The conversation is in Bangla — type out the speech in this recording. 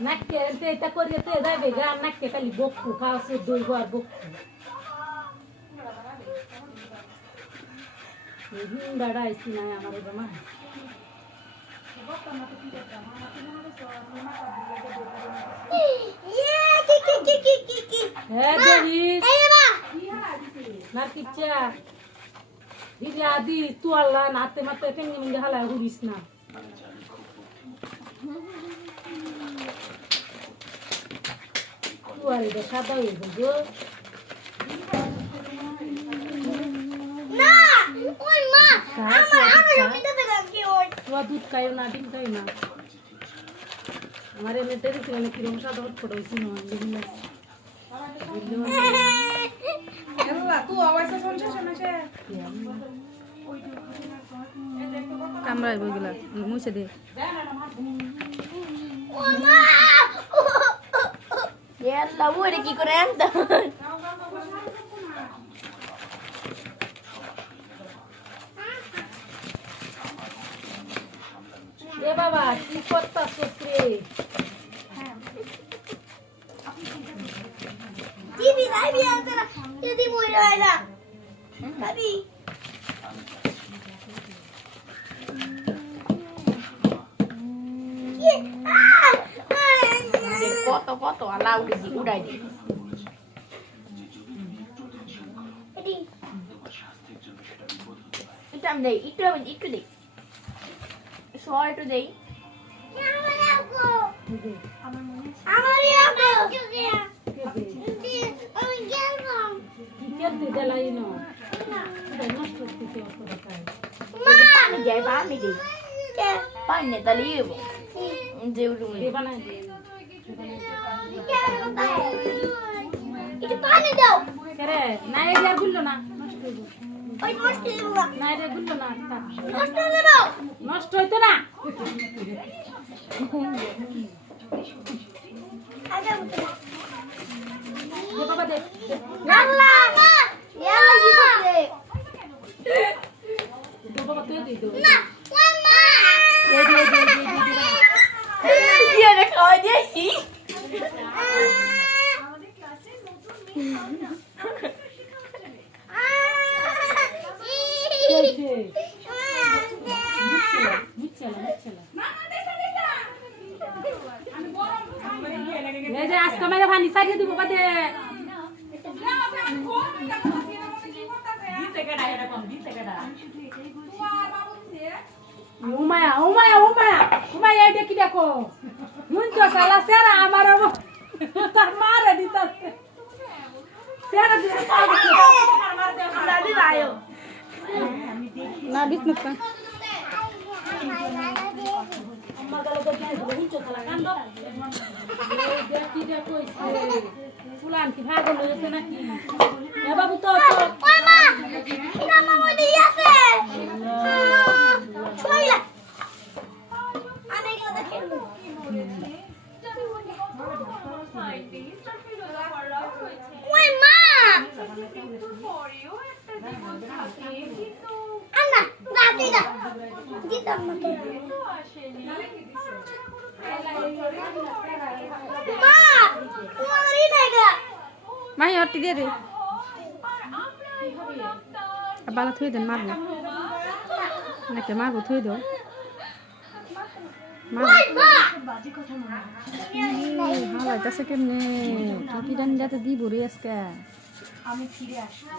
নাককে এটা করিয়ে তো যাবে গা নাককে খালি বকু খাওয়াছে দই আর বকু দাদা আইসি না আমার জমা হ্যাঁ দেবি না কিচ্ছা দিদি আদি তু আল্লাহ নাতে মাতে টেঙ্গি মেঙ্গে হালা ঘুরিস না তু আর এটা সাদা হয়ে গো দুধ খাইও না ডিম খাই না আমার এমনি দেখেছিল না কিরম সাদা হট ফটো হয়েছিল কামড়াই বইগুলা মুছে দে কি করে এ বাবা কি করতাছ রে দিবি লাইবি আনতরা যদি মইরা হয় না ভাবি কত কত আলাউ দি উড়াই দি এডি এটা আমি দেই একটু দেই শর্ট দেই আমারই আগো আমি গেলবো কি করতে দেলাই না নষ্ট করতে অত কাজ মা আমি যাই বা আমি দেই পানি দালিব যেউরু দে বানাই দে এটা পানি দাও করে না এটা গুললো না নষ্ট হইব ওই নষ্ট হইব না এটা গুললো না নষ্ট হইব না নষ্ট হইতো না আগে উঠো দে বাবা দে আল্লাহ ইয়ালা কি করে দে বাবা তুই দে দে না মামা দে কি রে খাওয়া দিয়েছি আজকে মেরে ভানি সারিয়ে দিব বাদে উমায়া উমায়া উমায়া উমায়া এটা কি দেখো মুঞ্চ সালা সেরা আমার তার মারে দিতাছে সেরা দিতে দাদি আয়ো না বিষ্ণু কা আমার গলা তো কি মুঞ্চ সালা কান্দ দেখি দেখো ফুলান কি ভাগ হইছে নাকি এ বাবু তো ওই মা ইনা মা মধ্যে আছে ছয়লা আমি এগুলো দেখেন ওই মা আন্না গাতি দা দিতাম না মা তোমারই নাইগা মাই হটি দে রে বালা থই দেন মারবো নাকি মারবো থই দাও হালাইতেছে কেমনে কি ডান যাতে দিব রে আজকে আমি ফিরে আসবো।